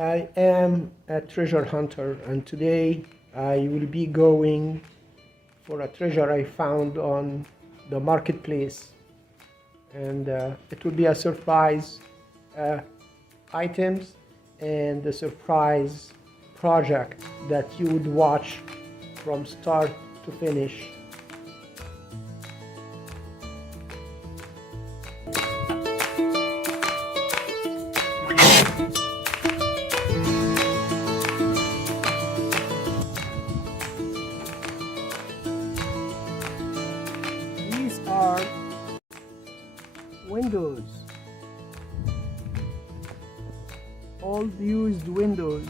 I am a treasure hunter, and today I will be going for a treasure I found on the marketplace, and it will be a surprise uh, items and a surprise project that you would watch from start to finish. These are windows, old used windows.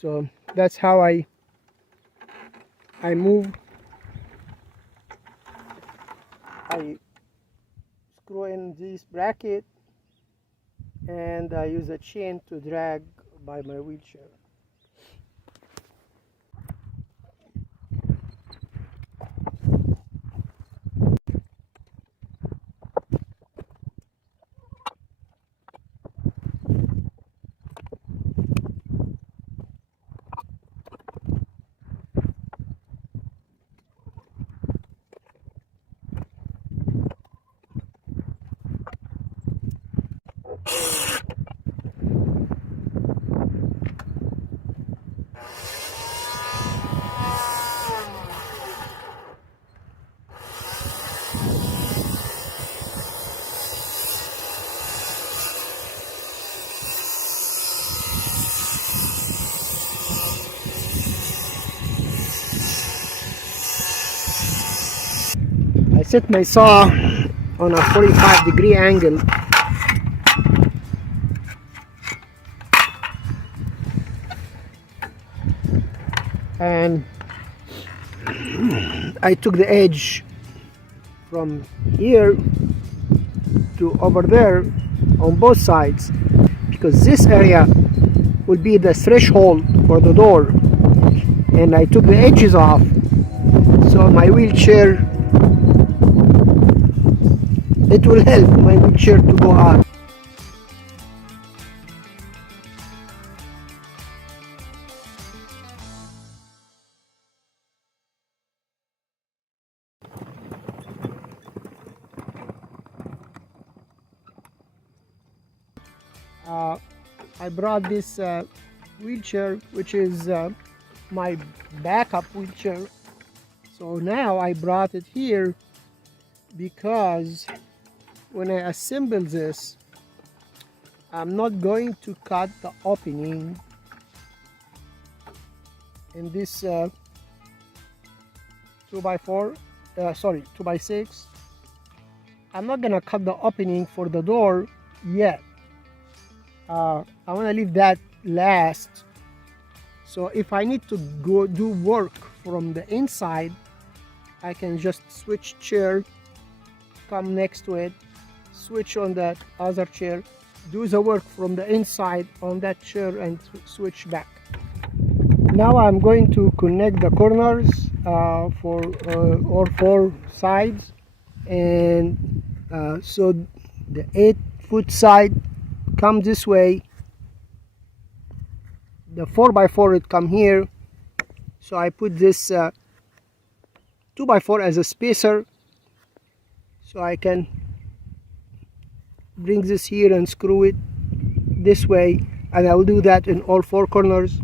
So that's how I move. I screw in this bracket and I use a chain to drag by my wheelchair. I set my saw on a 45-degree angle and I took the edge from here to over there on both sides because this area will be the threshold for the door, and I took the edges off so my wheelchair, it will help my wheelchair to go out. I brought this wheelchair, which is my backup wheelchair. So now I brought it here because when I assemble this, I'm not going to cut the opening in this 2x4, sorry, 2x6. I'm not gonna cut the opening for the door yet. I want to leave that last. So if I need to go do work from the inside, I can just switch chair, come next to it, switch on that other chair, do the work from the inside on that chair, and switch back. Now I'm going to connect the corners for all four sides, and so the 8-foot side come this way, the 4x4 would come here. So I put this 2x4 as a spacer, so I can bring this here and screw it this way, and I will do that in all four corners.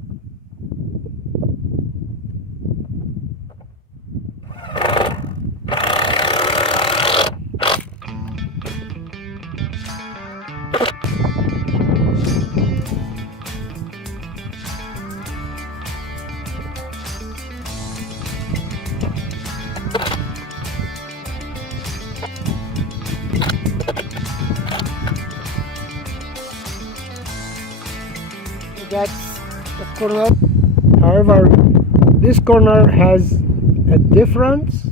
That's the corner. However, this corner has a difference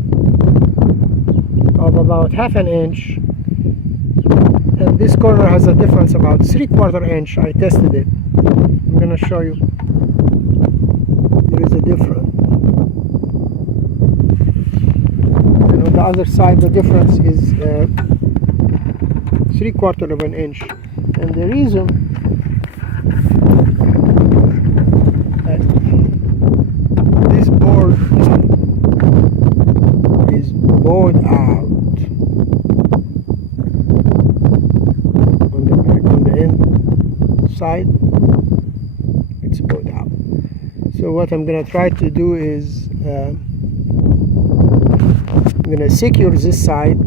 of about 1/2 inch, and this corner has a difference about 3/4 inch. I tested it. I'm gonna show you. There is a difference, and on the other side the difference is 3/4 inch. And the reason this board is bowed out on the inside. It's bowed out. So what I'm gonna try to do is I'm gonna secure this side,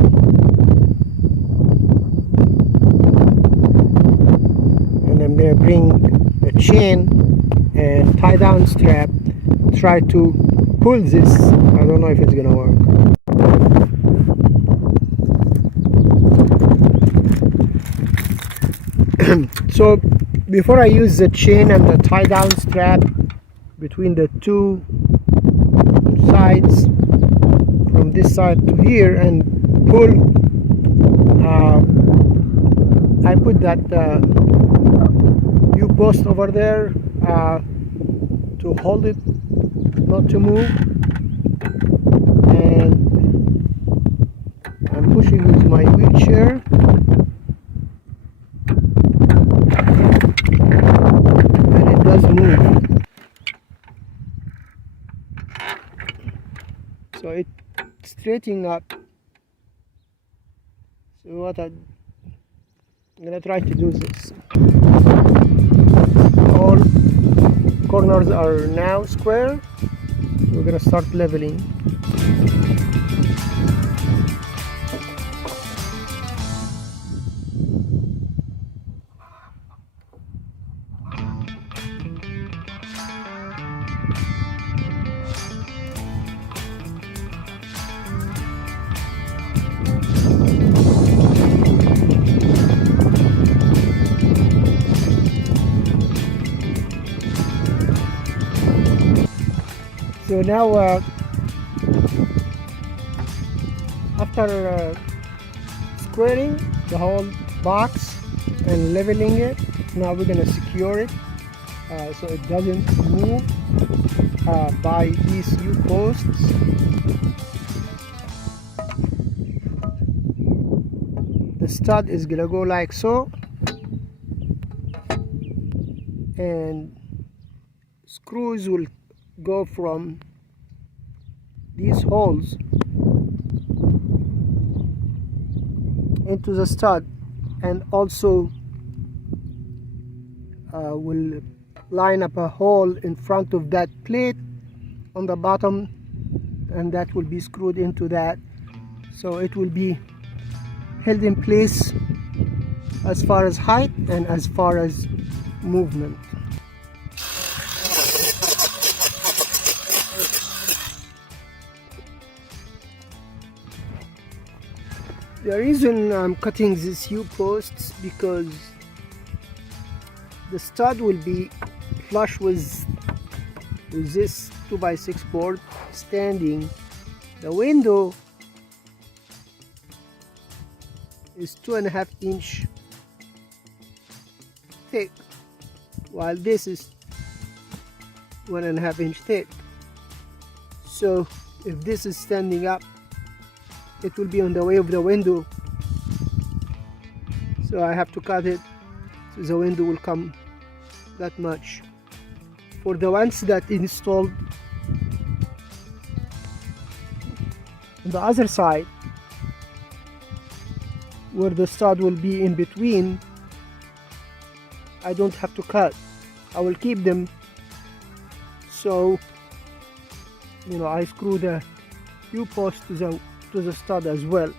and I'm gonna bring a chain and tie down strap, try to pull this. I don't know if it's gonna work. So before I use the chain and the tie down strap between the two sides, from this side to here, and pull, I put that U-post over there to hold it not to move, and I'm pushing with my wheelchair, and it does move. So it's straightening up. So what I'm gonna try to do this. All corners are now square. We're gonna start leveling. So now after squaring the whole box and leveling it, now we're going to secure it so it doesn't move by these U-posts. The stud is going to go like so, and screws will go from these holes into the stud, and also will line up a hole in front of that plate on the bottom, and that will be screwed into that, so it will be held in place as far as height and as far as movement. The reason I'm cutting these U-posts because the stud will be flush with this 2x6 board standing. The window is 2.5 inch thick, while this is 1.5 inch thick. So if this is standing up, it will be on the way of the window, so I have to cut it so the window will come that much. For the ones that installed on the other side, where the stud will be in between, I don't have to cut. I will keep them, so I screw the U-post to the stud as well.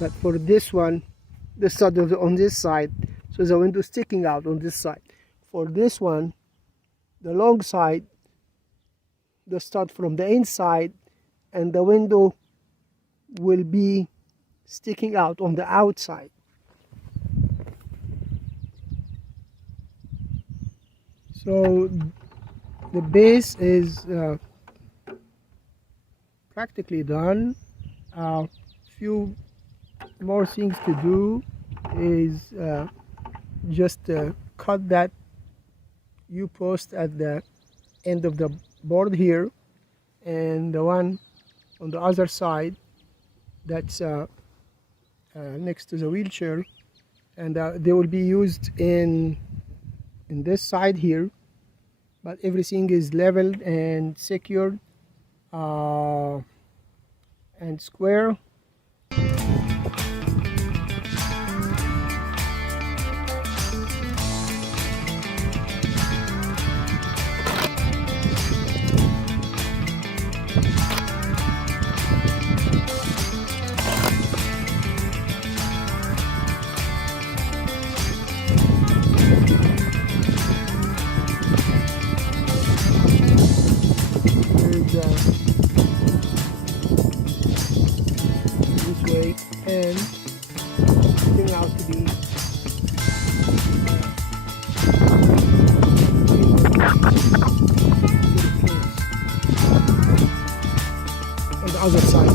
But for this one, the stud is on this side, so the window is sticking out on this side. For this one, the long side, the stud from the inside, and the window will be sticking out on the outside. So the base is practically done. A few more things to do is just cut that U-post at the end of the board here, and the one on the other side that's next to the wheelchair, and they will be used in this side here, but everything is leveled and secured and square. This way, and turning out to be on the other side.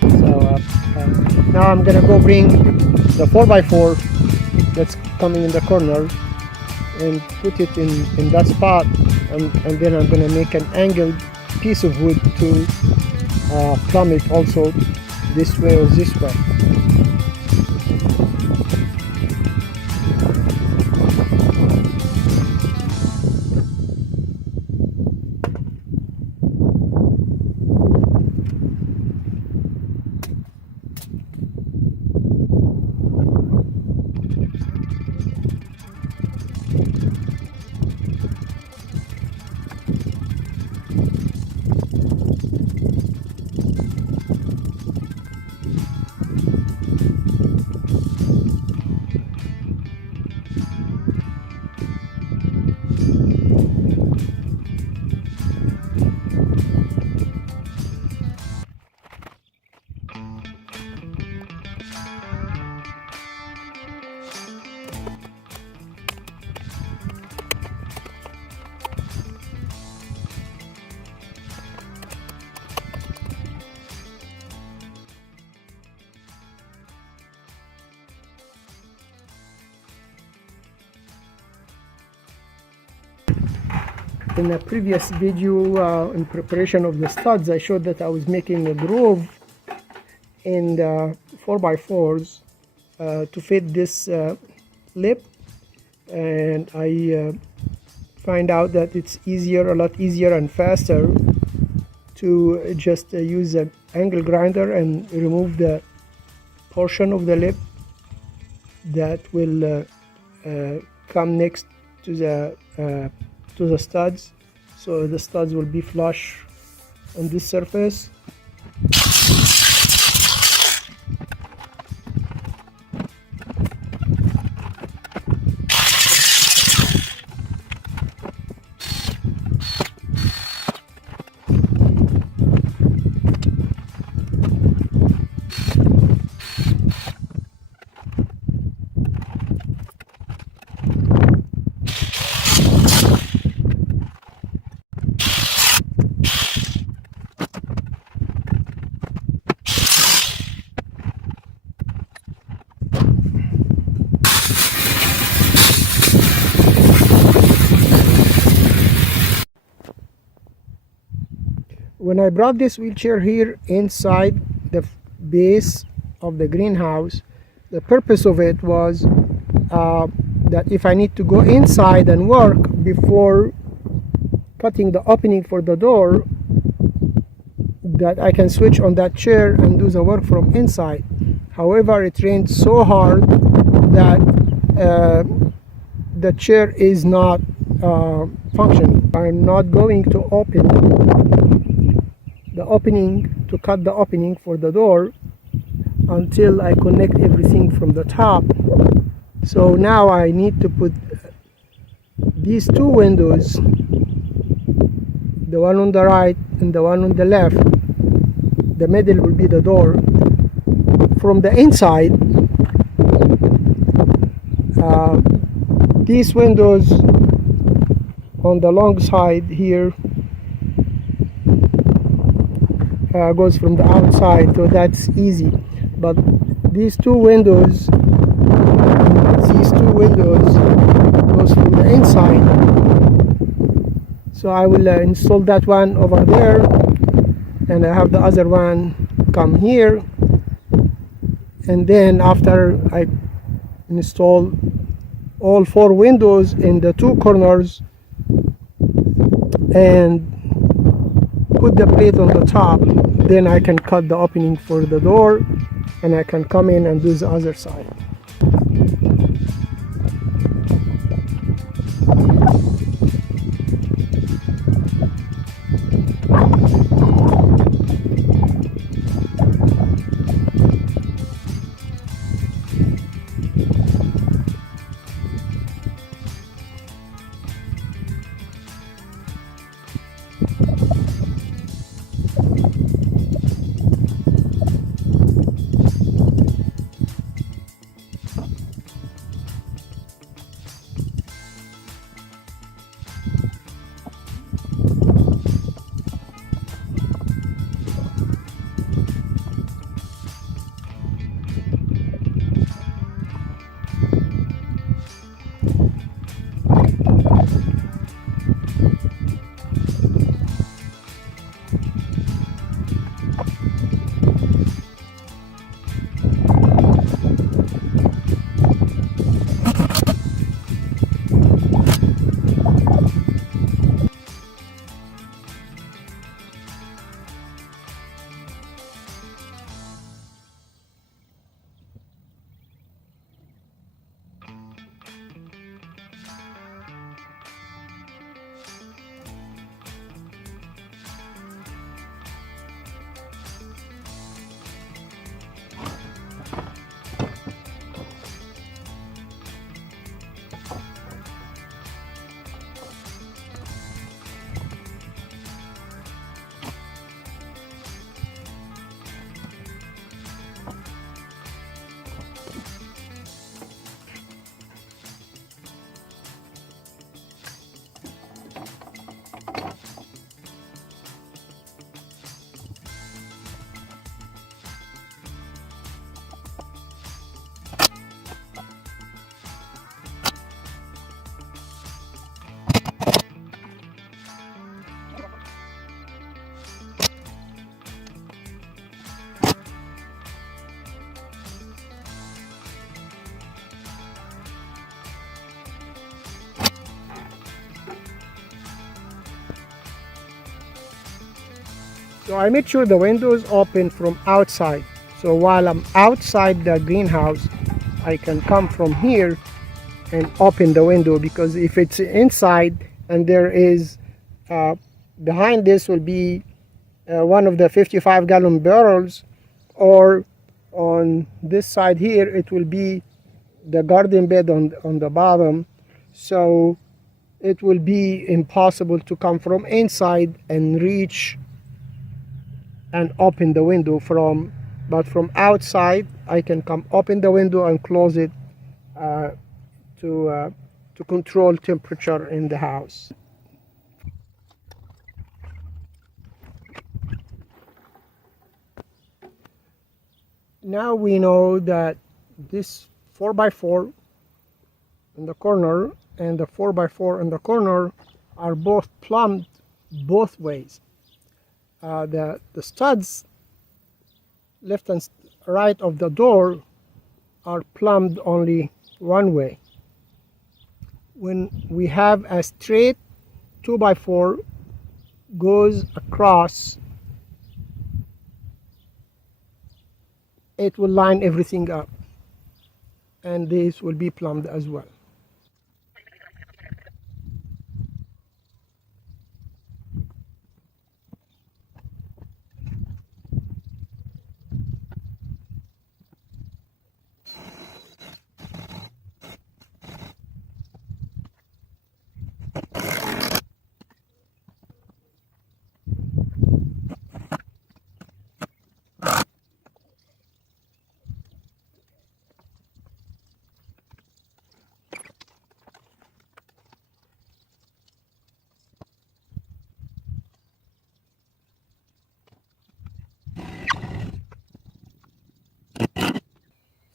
So now I'm gonna go bring the 4x4 that's coming in the corner and put it in that spot, and then I'm gonna make an angled piece of wood to plumb it also this way or this way. In a previous video in preparation of the studs, I showed that I was making a groove in the 4x4s to fit this lip, and I find out that it's a lot easier and faster to just use an angle grinder and remove the portion of the lip that will come next to the studs, so the studs will be flush on this surface. when I brought this wheelchair here inside the base of the greenhouse, the purpose of it was that if I need to go inside and work before cutting the opening for the door, that I can switch on that chair and do the work from inside. However, it rained so hard that the chair is not functioning. I'm not going to open the opening to cut the opening for the door until I connect everything from the top. So now I need to put these two windows, the one on the right and the one on the left. The middle will be the door. From the inside, these windows on the long side here goes from the outside, so that's easy. But these two windows goes from the inside. So I will install that one over there, and I have the other one come here. And then after I install all four windows in the two corners and put the plate on the top, then I can cut the opening for the door and I can come in and do the other side. So I make sure the windows open from outside. So while I'm outside the greenhouse, I can come from here and open the window, because if it's inside and there is behind this will be one of the 55-gallon barrels, or on this side here it will be the garden bed on the bottom. So it will be impossible to come from inside and reach and open the window from, but from outside I can come open the window and close it to control temperature in the house. Now we know that this 4x4 in the corner and the 4x4 in the corner are both plumbed both ways. the studs left and right of the door are plumbed only one way. When we have a straight 2x4 goes across, it will line everything up, and this will be plumbed as well.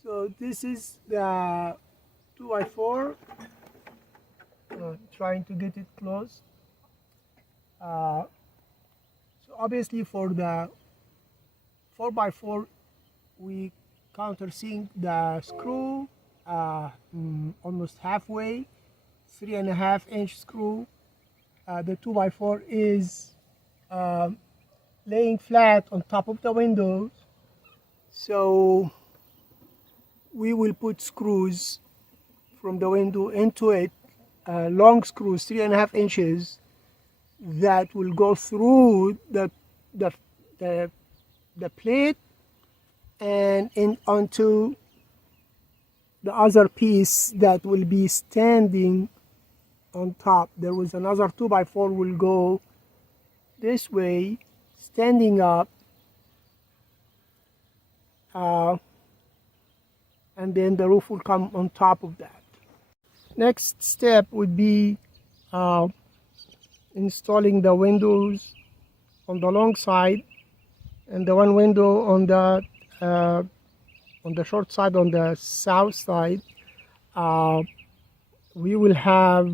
So this is the 2x4, trying to get it close. So obviously for the 4x4 we countersink the screw almost halfway, 3.5-inch screw. The 2x4 is laying flat on top of the windows, so we will put screws from the window into it, long screws, 3.5 inches, that will go through the plate and in onto the other piece that will be standing on top. There was another 2x4 will go this way, standing up, and then the roof will come on top of that. Next step would be installing the windows on the long side and the one window on the short side, on the south side. We will have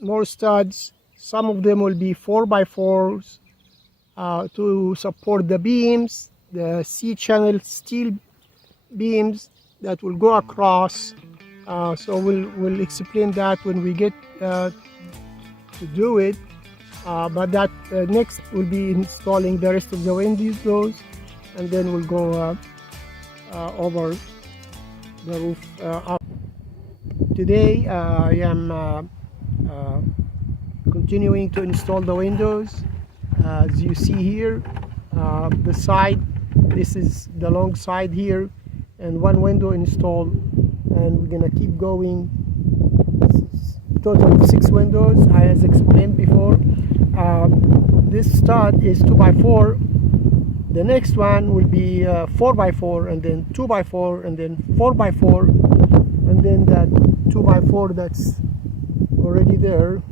more studs. Some of them will be 4x4s to support the beams, the C-channel steel beams that will go across. So we'll explain that when we get to do it. But that next will be installing the rest of the windows, and then we'll go over the roof up. Today I am continuing to install the windows. As you see here, the side, this is the long side here, and one window installed, and we're gonna keep going. Total of 6 windows, as explained before. This stud is 2x4. The next one will be 4x4, and then 2x4, and then 4x4, and then that 2x4 that's already there,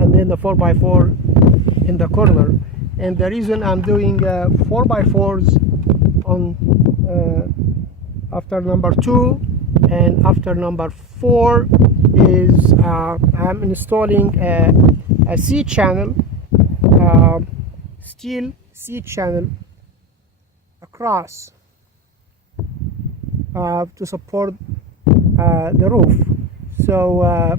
and then the 4x4 in the corner. And the reason I'm doing 4x4s on after number 2 and after number 4 is I'm installing a C-channel, steel C-channel across to support the roof. So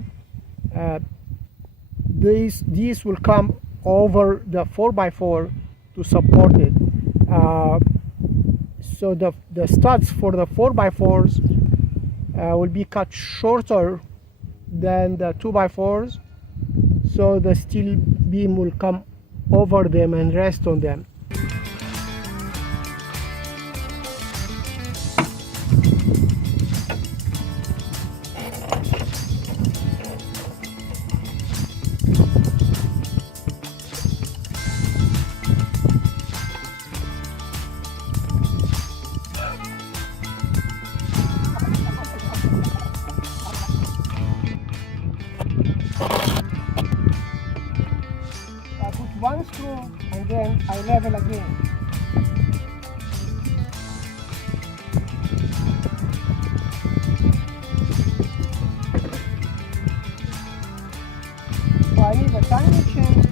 these will come over the 4x4 to support it. So the studs for the 4x4s will be cut shorter than the 2x4s, so the steel beam will come over them and rest on them. I put one screw and then I level again. So I need a tiny chin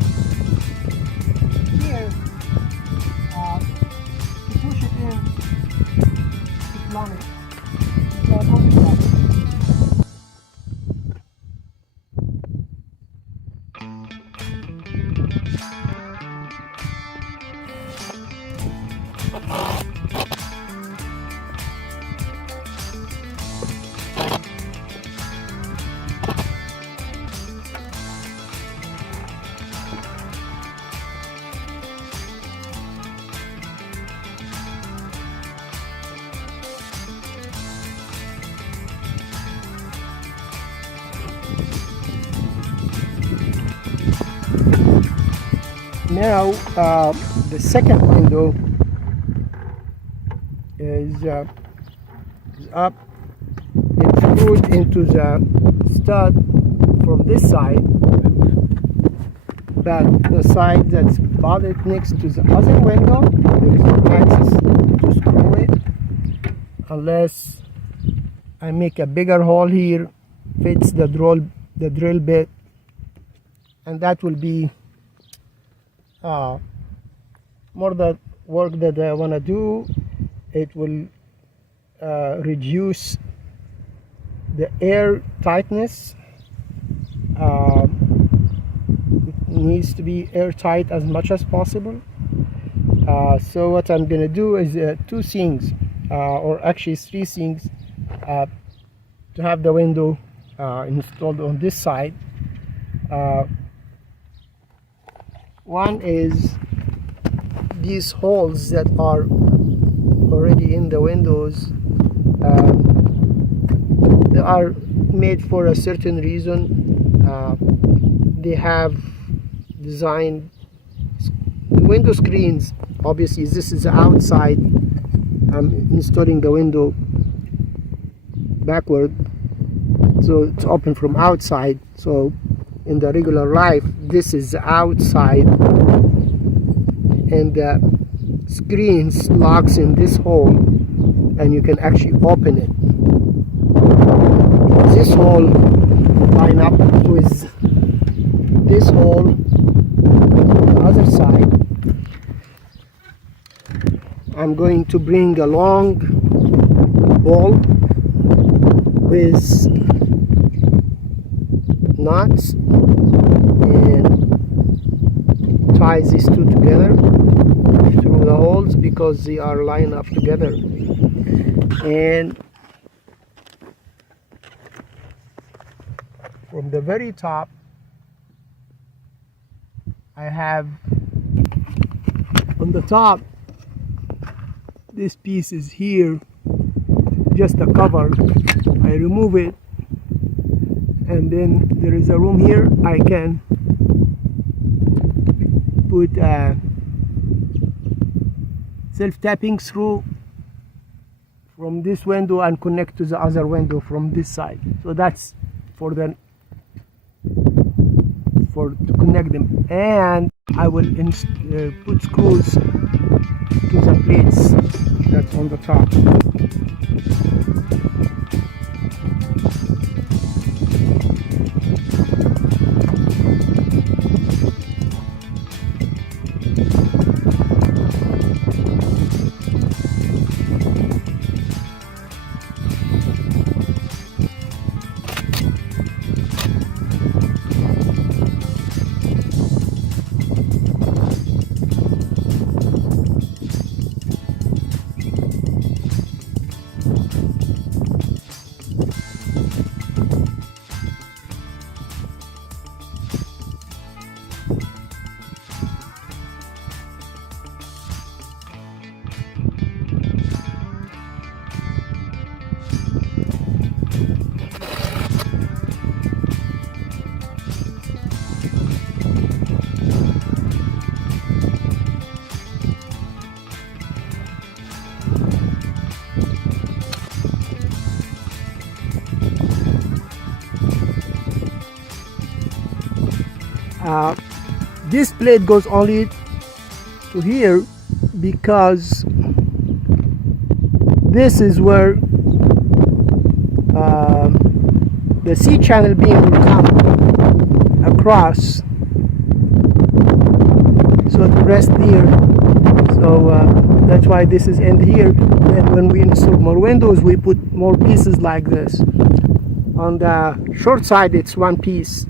Now the second window is up. It's screwed into the stud from this side, but the side that's bolted next to the other window, there is no access to screw it unless I make a bigger hole here, fits the drill bit, and that will be more the work that I want to do. It will reduce the air tightness. It needs to be airtight as much as possible. So what I'm gonna do is two things, or actually three things, to have the window installed on this side. One is these holes that are already in the windows. They are made for a certain reason. They have designed the window screens. Obviously this is outside. I'm installing the window backward, so it's open from outside. So in the regular life, this is outside, and the screens locks in this hole, and you can actually open it. This hole line up with this hole on the other side. I'm going to bring a long ball with knots and tie these two together through the holes because they are lined up together. And from the very top, I have on the top, this piece is here, just a cover. I remove it, and then there is a room here. I can put a self-tapping screw from this window and connect to the other window from this side. So that's for to connect them, and I will put screws to the plates that's on the top. This plate goes only to here because this is where the C channel beam will come across, so it rests here. So that's why this is end here. And when we install more windows, we put more pieces like this. On the short side, it's one piece.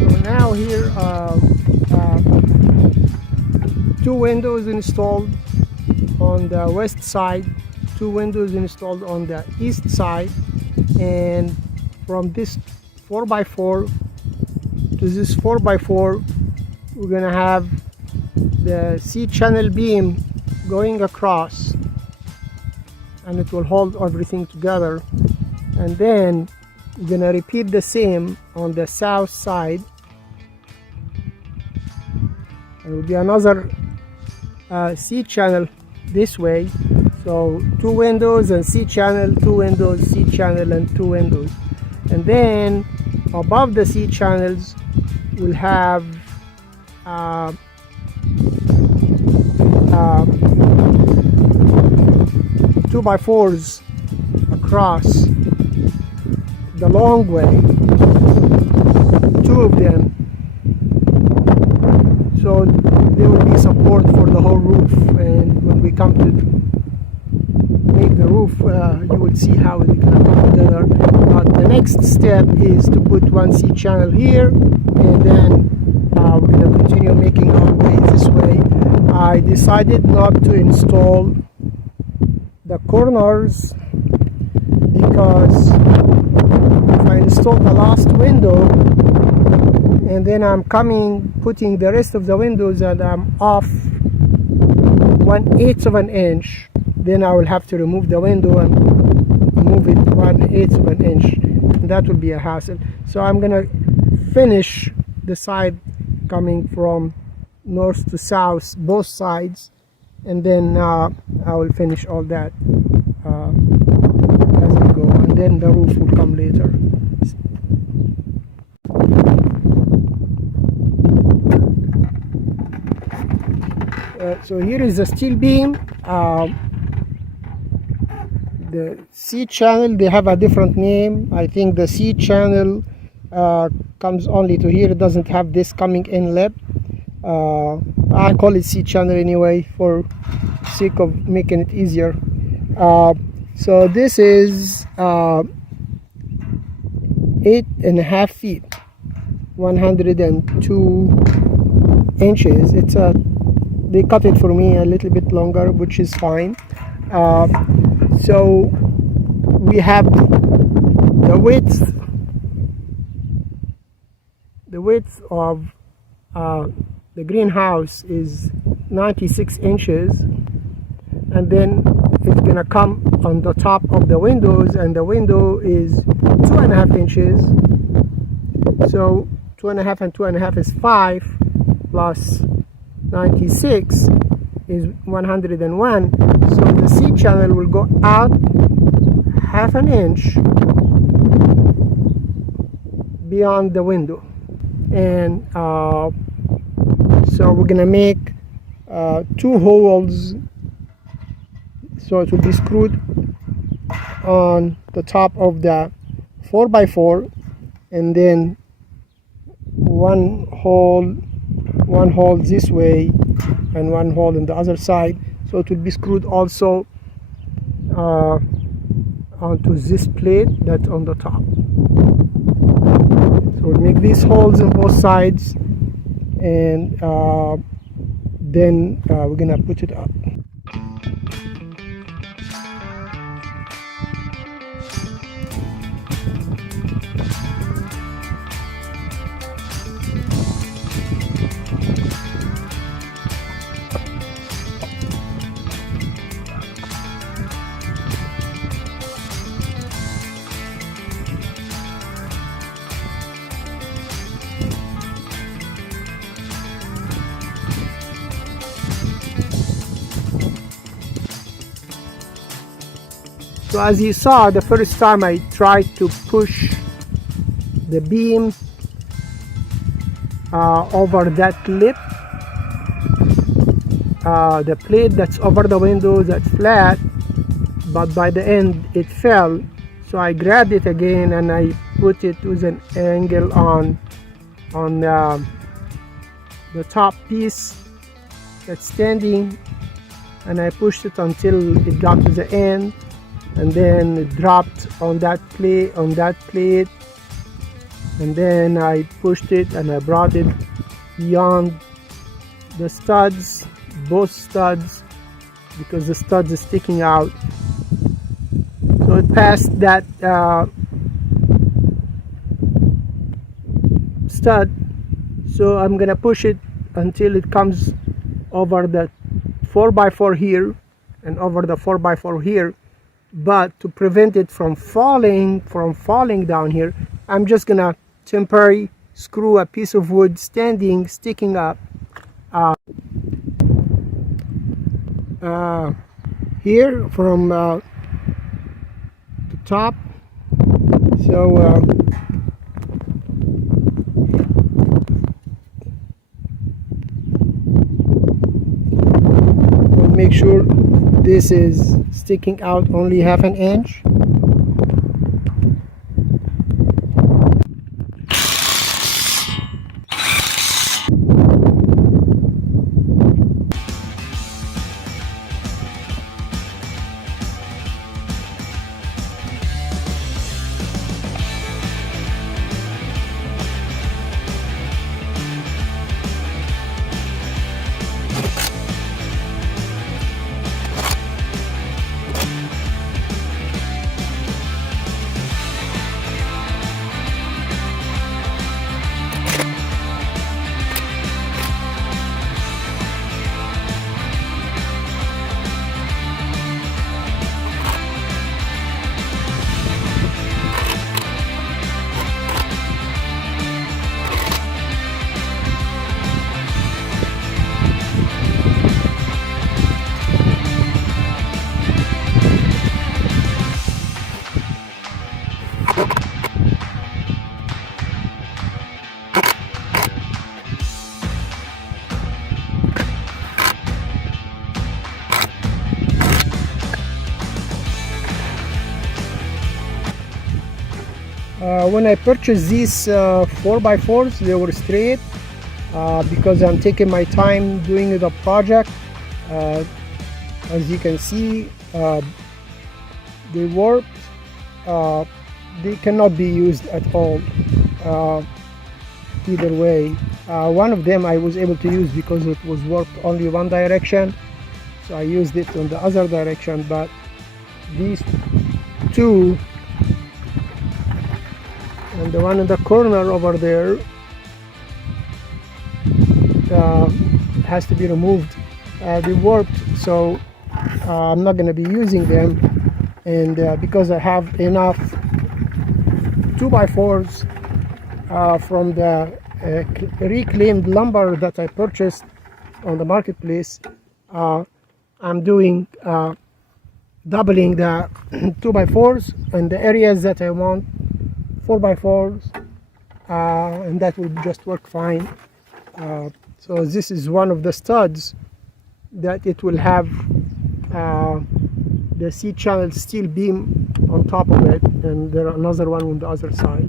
So now here two windows installed on the west side, two windows installed on the east side, and from this 4x4 to this 4x4 we're gonna have the C-channel beam going across, and it will hold everything together. And then we're gonna repeat the same on the south side. There will be another C-channel this way, so two windows and C-channel, two windows, C-channel, and two windows. And then above the C-channels we'll have 2x4s across the long way, two of them, so there will be support for the whole roof. And when we come to make the roof, you will see how it's going to come together. But the next step is to put one C-channel here, and then we're going to continue making our way this way. I decided not to install the corners because if I install the last window and then I'm putting the rest of the windows and I'm off 1/8 of an inch, then I will have to remove the window and move it 1/8 of an inch, and that will be a hassle. So I'm gonna finish the side coming from north to south, both sides, and then I will finish all that as I go, and then the roof will come later. So here is the steel beam. The C-channel, they have a different name. I think the C-channel comes only to here. It doesn't have this coming inlet. I call it C-channel anyway for sake of making it easier. So this is 8.5 feet, 102 inches. It's they cut it for me a little bit longer, which is fine. So we have the width of the greenhouse is 96 inches, and then it's gonna come on the top of the windows, and the window is 2.5 inches. So 2.5 and 2.5 is 5, plus 96 is 101. So the C-channel will go out 1/2 inch beyond the window, and so we're gonna make 2 holes, so it will be screwed on the top of the 4x4, and then one hole this way and one hole on the other side, so it will be screwed also onto this plate that's on the top. So we'll make these holes on both sides, and then we're gonna put it up. So as you saw, the first time I tried to push the beam over that lip, the plate that's over the window, that's flat, but by the end it fell. So I grabbed it again and I put it with an angle on the top piece that's standing, and I pushed it until it got to the end. and then it dropped on that plate, and then I pushed it and I brought it beyond the studs, both studs, because the studs is sticking out. So it passed that stud, so I'm gonna push it until it comes over the 4x4 here and over the 4x4 here. But to prevent it from falling down here, I'm just gonna temporarily screw a piece of wood sticking up here from the top. So make sure this is sticking out only half an inch. When I purchased these 4x4s, they were straight because I'm taking my time doing the project. As you can see, they warped. They cannot be used at all either way. One of them I was able to use because it was warped only one direction, so I used it on the other direction. But these two, and the one in the corner over there, has to be removed. They warped, so I'm not going to be using them. And because I have enough 2x4s from the reclaimed lumber that I purchased on the marketplace, I'm doing doubling the 2x4s in the areas that I want 4x4s, and that will just work fine. So this is one of the studs that it will have the C-channel steel beam on top of it, and there are another one on the other side.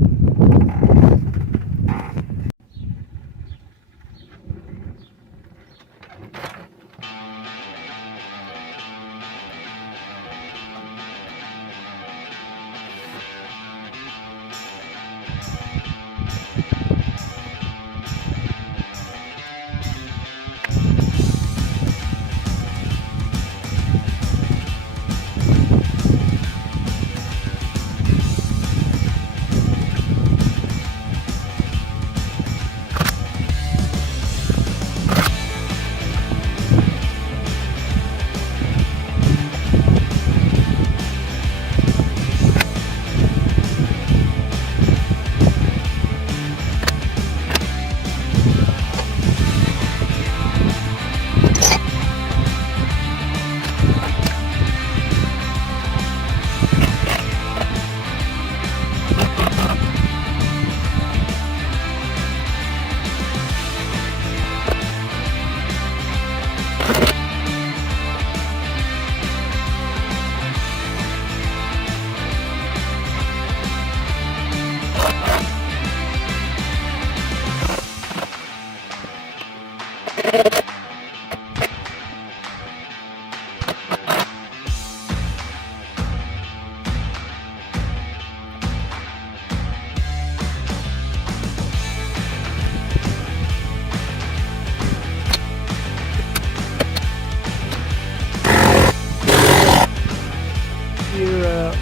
Here,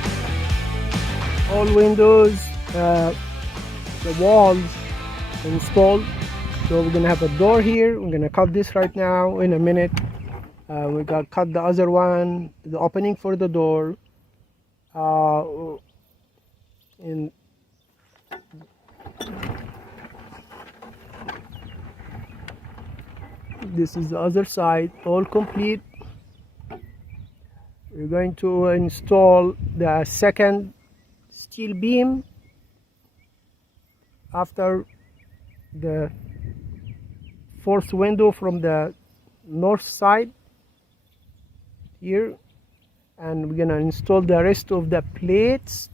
all windows, the walls installed. So we're gonna have a door here. We're gonna cut this right now in a minute. We got cut the other one, the opening for the door. And this is the other side, all complete. We're going to install the second steel beam after the fourth window from the north side here, and we're gonna install the rest of the plates.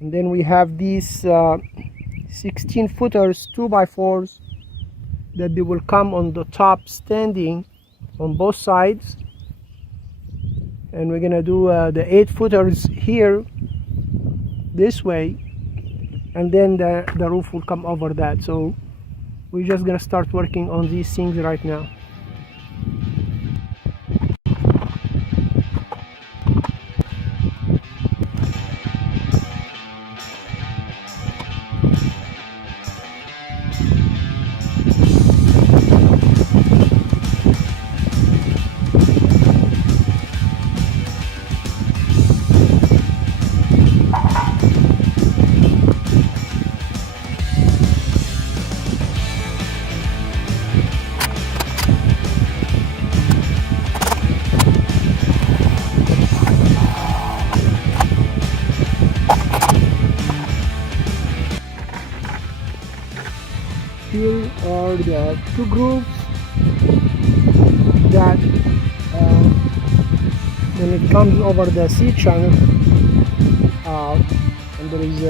And then we have these 16 footers 2x4s that they will come on the top standing on both sides, and we're gonna do the 8 footers here this way, and then the roof will come over that. So we're just gonna start working on these things right now. Here are the 2 grooves that when it comes over the C channel, and there is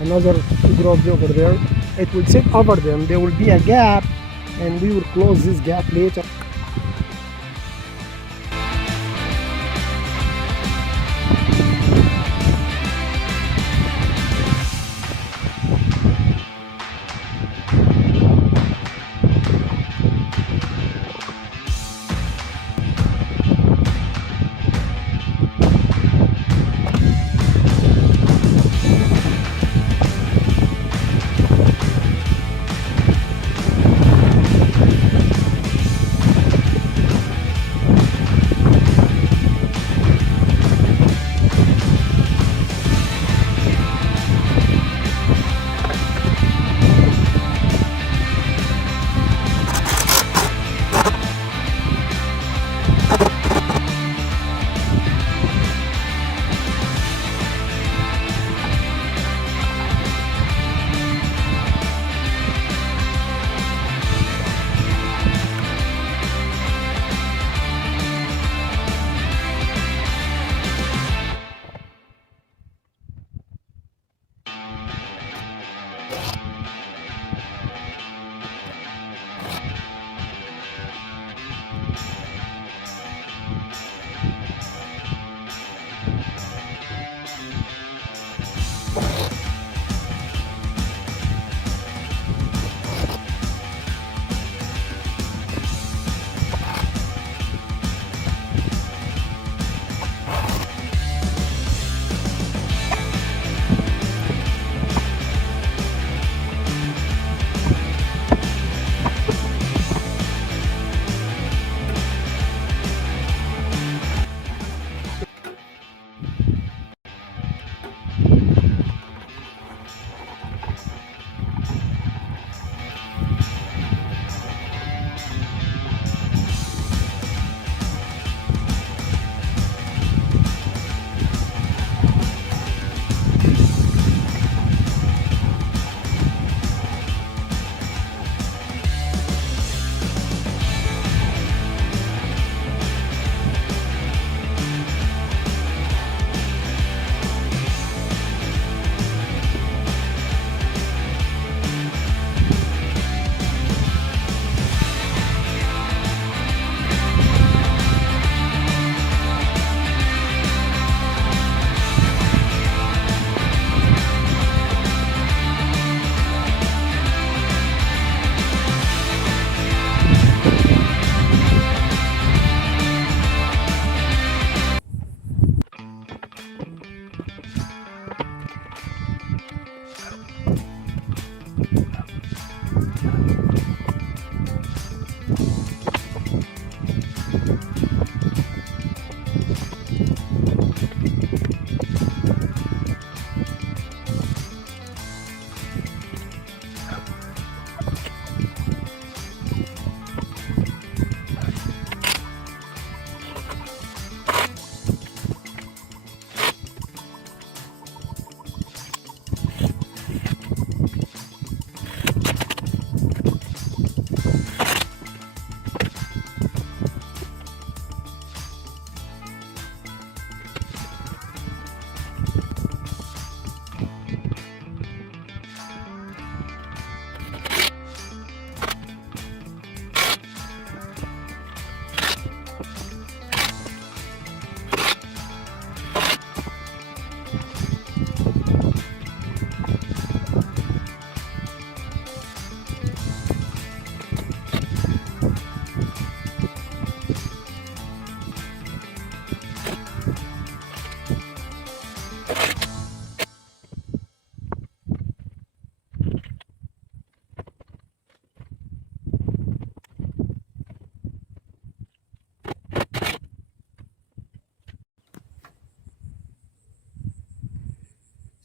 another 2 grooves over there, it will sit over them. There will be a gap, and we will close this gap later.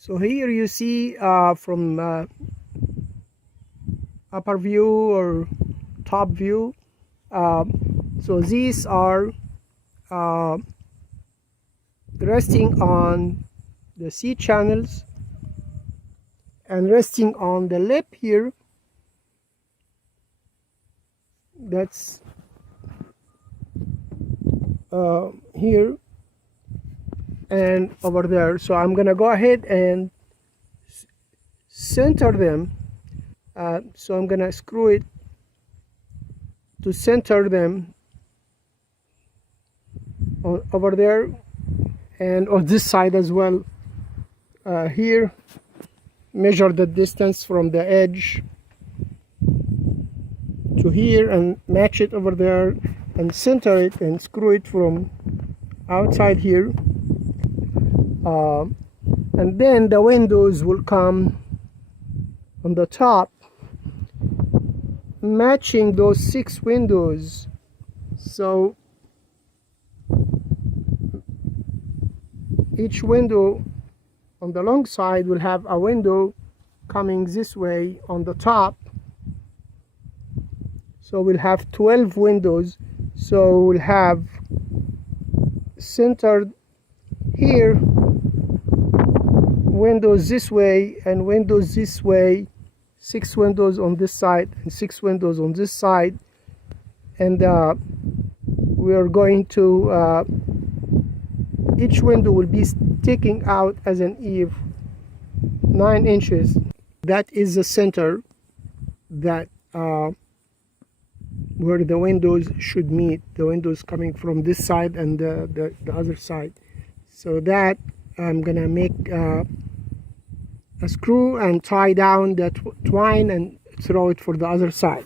So here you see from upper view or top view, so these are resting on the C channels, and resting on the lip here, that's here and over there. So I'm gonna go ahead and center them. So I'm gonna screw it to center them over there and on this side as well. Here, measure the distance from the edge to here and match it over there and center it and screw it from outside here. And then the windows will come on the top, matching those 6 windows. So each window on the long side will have a window coming this way on the top. So we'll have 12 windows. So we'll have centered here windows this way and windows this way, 6 windows on this side and 6 windows on this side. And we are going to each window will be sticking out as an eave 9 inches. That is the center that where the windows should meet, the windows coming from this side and the other side. So that I'm gonna make a screw and tie down that twine and throw it for the other side.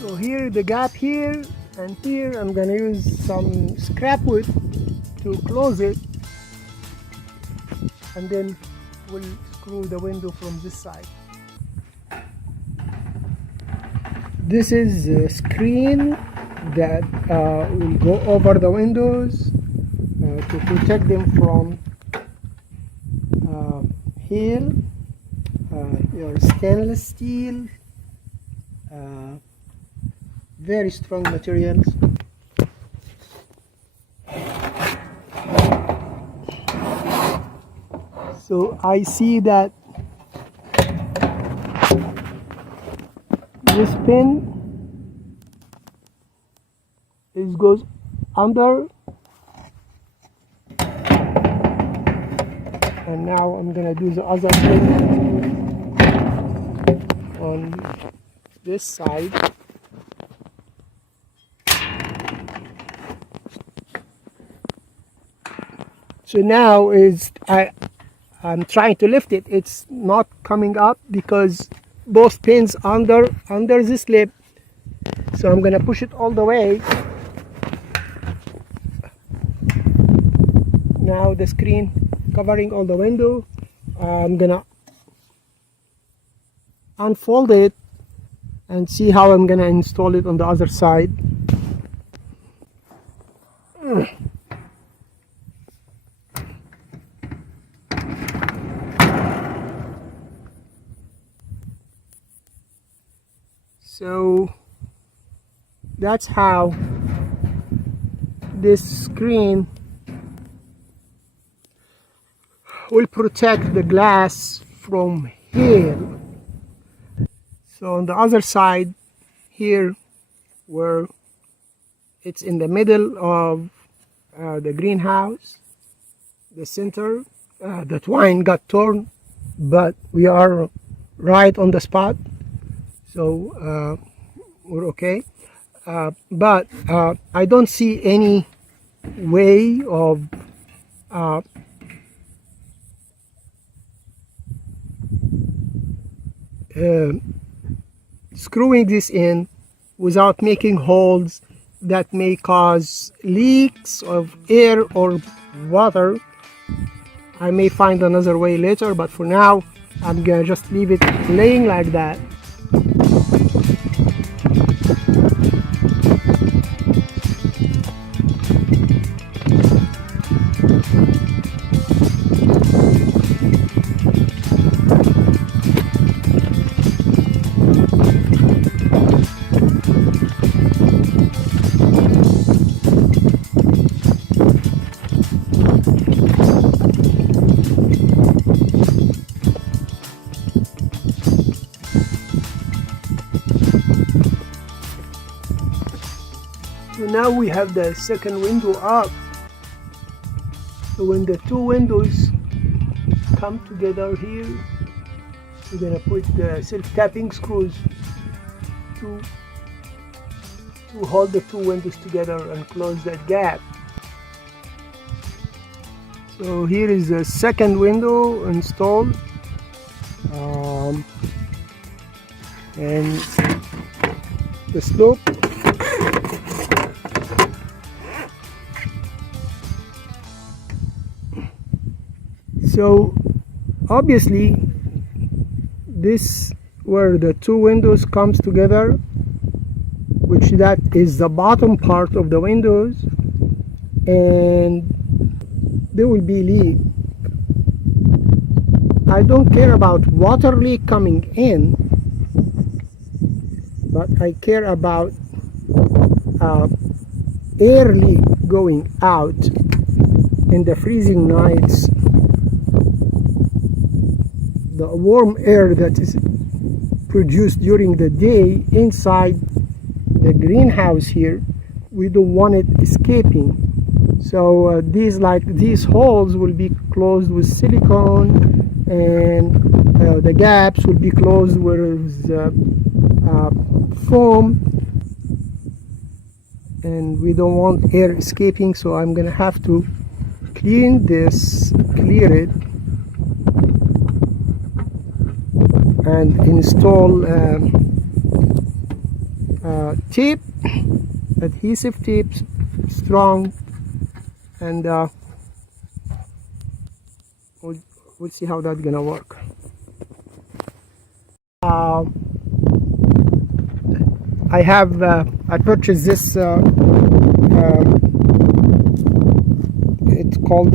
So here, the gap here and here, I'm gonna use some scrap wood to close it, and then we'll screw the window from this side. This is a screen that will go over the windows to protect them from hail. Your stainless steel, very strong materials. So I see that this pin goes under, and now I'm gonna do the other pin on this side. So now I'm trying to lift it. It's not coming up because both pins under this lip. So I'm gonna push it all the way. Now the screen covering all the window. I'm gonna unfold it and see how I'm gonna install it on the other side. So that's how this screen will protect the glass from hail. So on the other side here, where it's in the middle of the greenhouse, the center, the twine got torn, but we are right on the spot, so we're okay. But I don't see any way of screwing this in without making holes that may cause leaks of air or water. I may find another way later, but for now I'm gonna just leave it laying like that. So now we have the second window up. So when the two windows come together here, we're gonna put the self-tapping screws to hold the two windows together and close that gap. So here is the second window installed, and the slope. So obviously this where the two windows comes together, which that is the bottom part of the windows, and there will be leak. I don't care about water leak coming in, but I care about air leak going out in the freezing nights. The warm air that is produced during the day inside the greenhouse here, we don't want it escaping. So these holes will be closed with silicone, and the gaps will be closed with foam, and we don't want air escaping. So I'm gonna have to clear it, and install tape, adhesive tape, strong, and we'll see how that's gonna work. I purchased this. It's called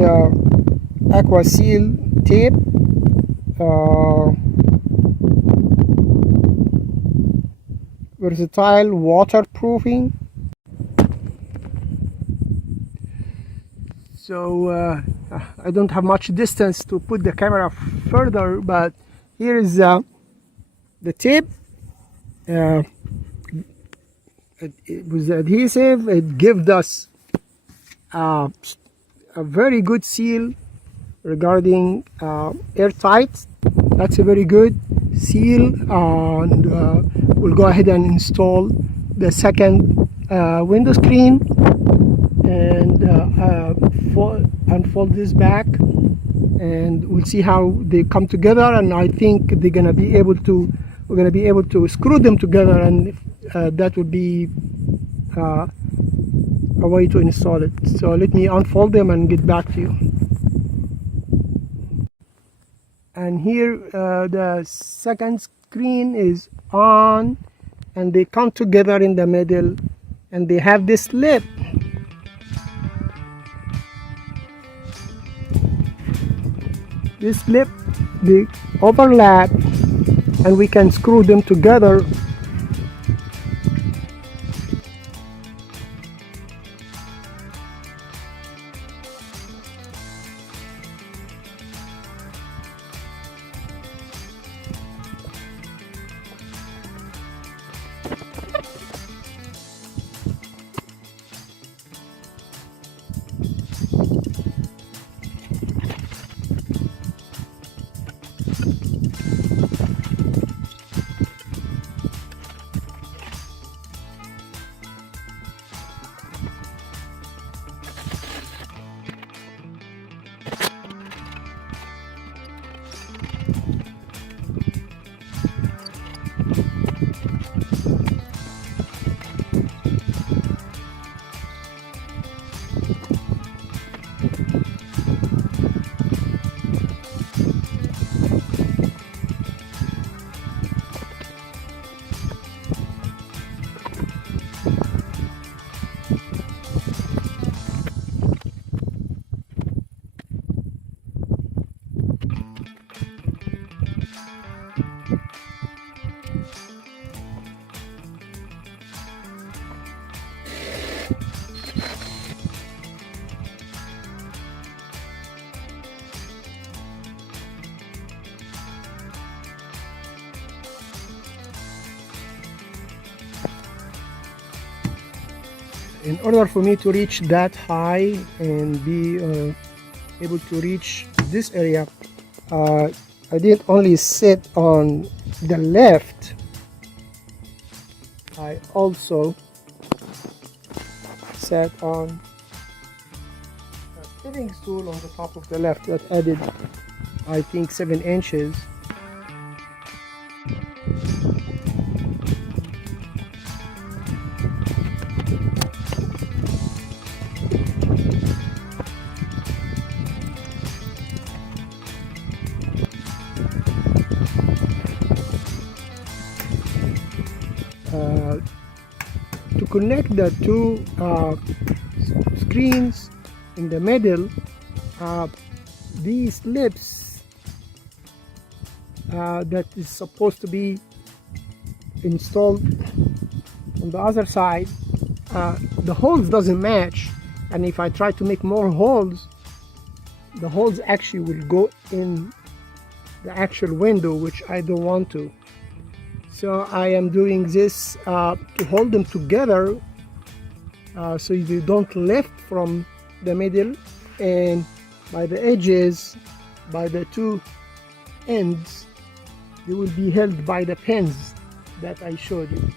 Aqua Seal tape. Versatile waterproofing. So I don't have much distance to put the camera further, but here is the tape. It was adhesive. It gives us a very good seal regarding airtight. That's a very good seal, and we'll go ahead and install the second window screen and unfold this back, and we'll see how they come together. And I think we're gonna be able to screw them together, and that would be a way to install it. So let me unfold them and get back to you. And here the second screen is on, and they come together in the middle, and they have this lip. This lip, they overlap, and we can screw them together. In order for me to reach that high and be able to reach this area, I didn't only sit on the left, I also sat on a sitting stool on the top of the left that added, I think, 7 inches. To connect the two screens in the middle, these lips that is supposed to be installed on the other side, the holes doesn't match, and if I try to make more holes, the holes actually will go in the actual window, which I don't want to. So I am doing this to hold them together so they don't lift from the middle, and by the edges, by the two ends, they will be held by the pins that I showed you.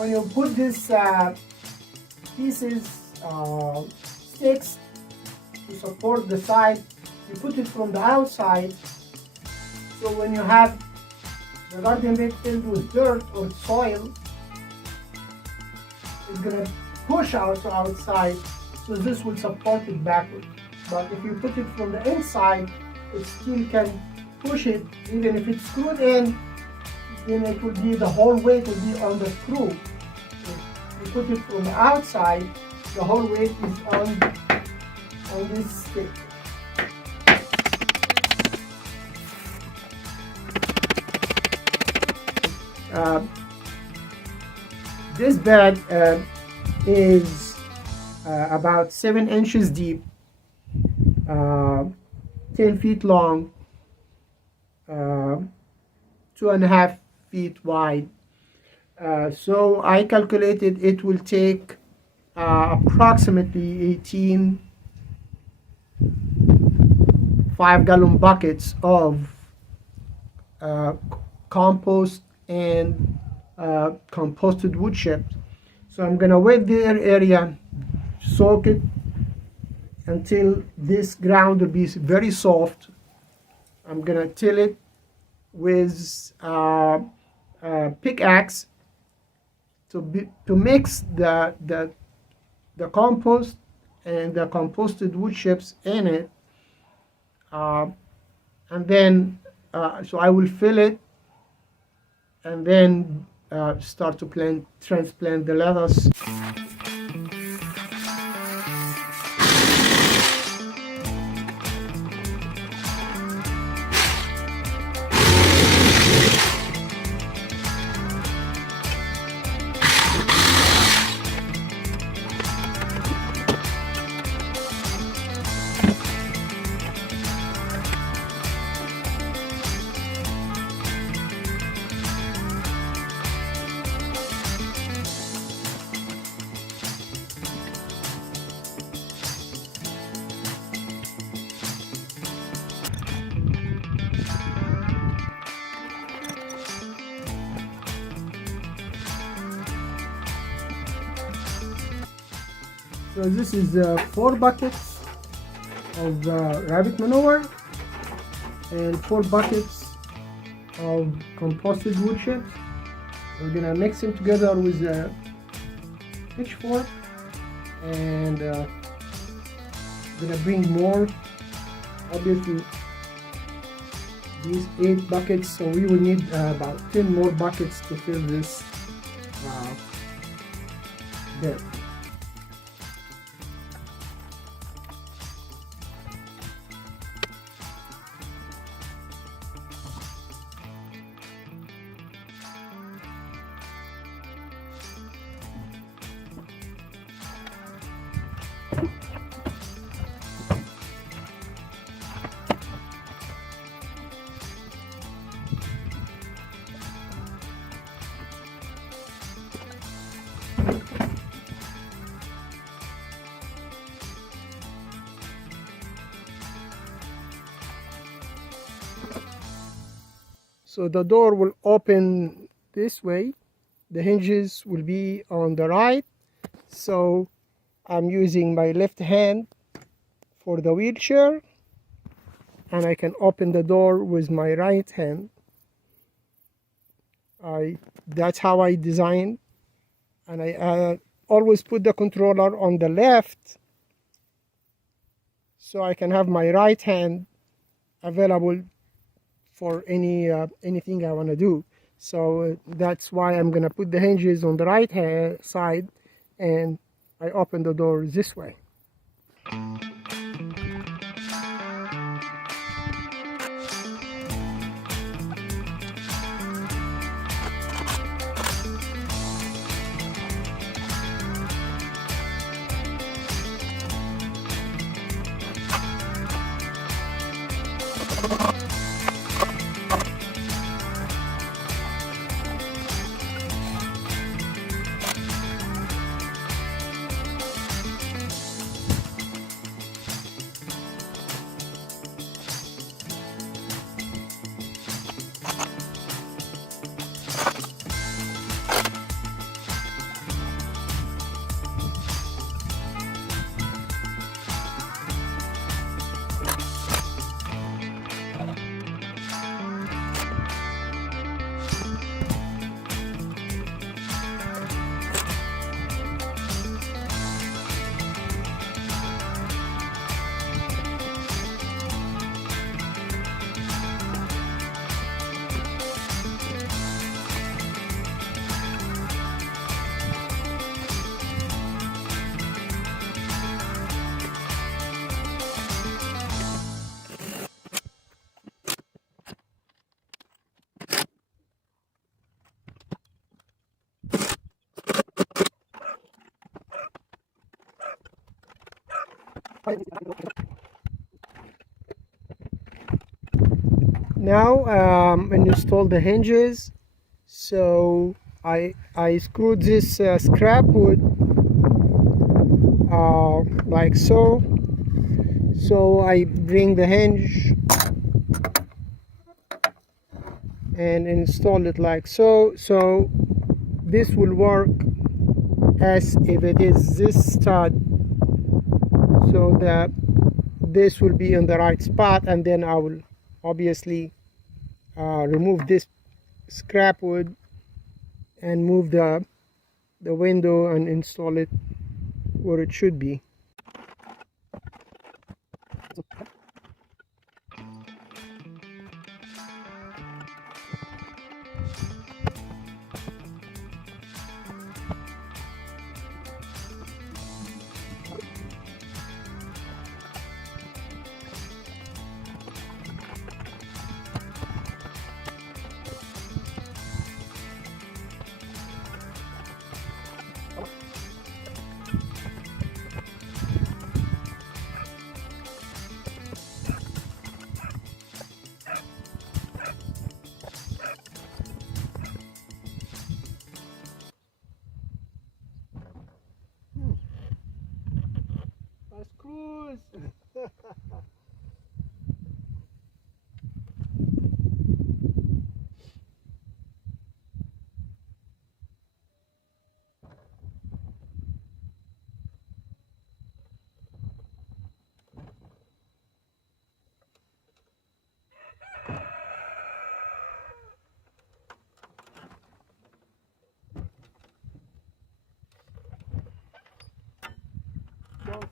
When you put these pieces, sticks to support the side, you put it from the outside, so when you have the garden bed filled with dirt or soil, it's going to push out to outside, so this will support it backward. But if you put it from the inside, it still can push it. Even if it's screwed in, then it will be, the whole weight will be on the screw. If you put it from the outside, the whole weight is on this stick. This bed is about 7 inches deep, 10 feet long, 2.5 feet wide. So I calculated it will take approximately 18 5-gallon buckets of compost and composted wood chips. So I'm gonna wet their area, soak it until this ground will be very soft. I'm gonna till it with pickaxe to mix the compost and the composted wood chips in it, and then so I will fill it and then start to transplant the lettuce. So this is 4 buckets of rabbit manure and 4 buckets of composted wood chips. We're gonna mix them together with a pitchfork, and gonna bring more. Obviously, these 8 buckets, so we will need about 10 more buckets to fill this bed. So the door will open this way. The hinges will be on the right. So I'm using my left hand for the wheelchair, and I can open the door with my right hand. That's how I designed, and I always put the controller on the left so I can have my right hand available for anything I want to do. So that's why I'm gonna put the hinges on the right hand side, and I open the door this way. Now install the hinges. So I screwed this scrap wood like so. So I bring the hinge and install it like so. So this will work as if it is this stud, so that this will be in the right spot, and then I will obviously remove this scrap wood and move the window and install it where it should be.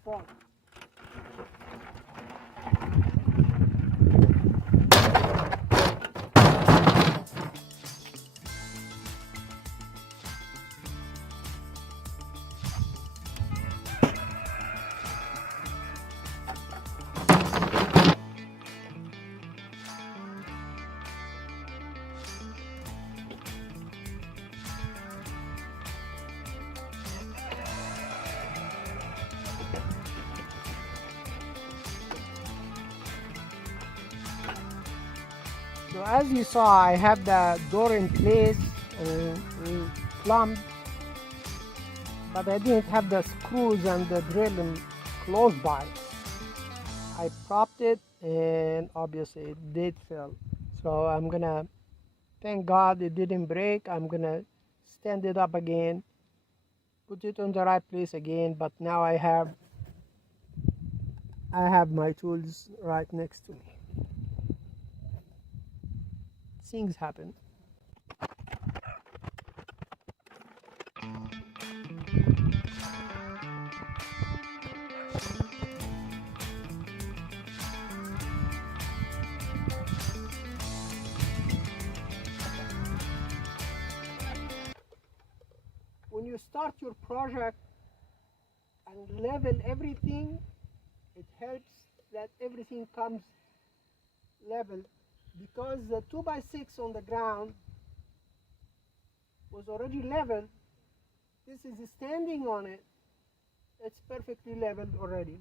fall. So as you saw, I have the door in place and plumbed, but I didn't have the screws and the drill close by. I propped it and obviously it did fail. So I'm gonna, thank God it didn't break. I'm gonna stand it up again, put it on the right place again, but now I have my tools right next to me. Things happen. When you start your project and level everything, it helps that everything comes level, because the 2x6 on the ground was already leveled. This is standing on it. It's perfectly leveled already.